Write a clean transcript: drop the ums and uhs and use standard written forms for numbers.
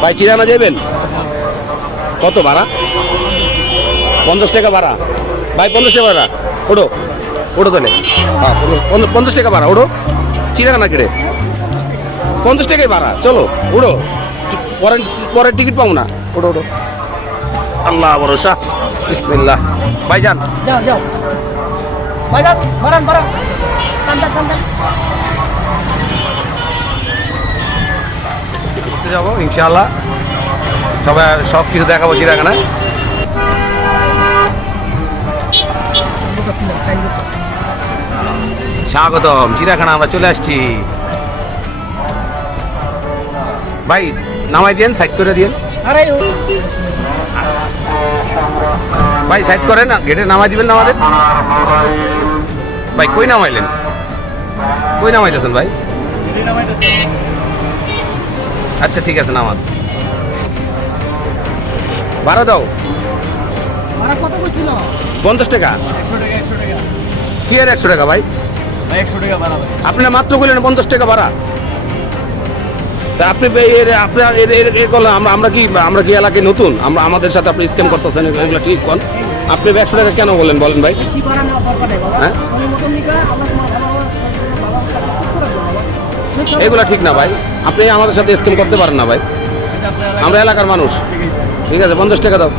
ভাই চিড়ানা যাবেন? কত ভাড়া? 50 টাকা ভাড়া। ভাই 50 টাকা ভাড়া, ওঠো ওঠো তাহলে। হ্যাঁ 50 টাকা ভাড়া, ওঠো। চিড়াখানা কেটে 50 টাকাই ভাড়া, চলো উড়ো। পরে পরে টিকিট পাবো না, ওঠো ওঠো। আল্লাহ ভরসা, বিসমিল্লাহ। ভাই যান, যাও যাও ভাই যাও, বাড়ান বাড়ান, টান ঘুরতে যাবো ইনশাআল্লাহ, সবাই সব কিছু দেখাবো চিড়িয়াখানায়। স্বাগতম চিড়িয়াখানা, আমরা চলে আসছি। ভাই নামাই দিয়েন, সাইড করে দিয়েন। আরে ভাই সাইড করেন না, গেটে নামাই দিবেন না আমাদের। ভাই কই নামাইলেন? কই নামাইতেছেন ভাই? আচ্ছা ঠিক আছে, নামান। ভাড়া দাও। ভাড়া কত কইছিল? 50 টাকা। 100 টাকা 100 টাকা কি আর 100 টাকা ভাই? ভাই 100 টাকা ভাড়া ভাই। আপনি না মাত্র কইলেন 50 টাকা ভাড়া। তা আপনি আপনার আমরা কি এলাকায় নতুন? আমাদের সাথে আপনি স্ক্যাম করতেছেন, এগুলো ঠিক কোন? আপনি 100 টাকা কেন বলেন বলেন ভাই? বেশি ভাড়া নেওয়া দরকার নেই বাবা। হ্যাঁ? সময় মতো নিকা আল্লাহ তোমার ভালো সুস্থ রাখবে বাবা। এগুলো ঠিক না ভাই, আপনি আমাদের সাথে স্ক্যাম করতে পারেন না ভাই। আমরা এলাকার মানুষ। ঠিক আছে 50 টাকা দাও।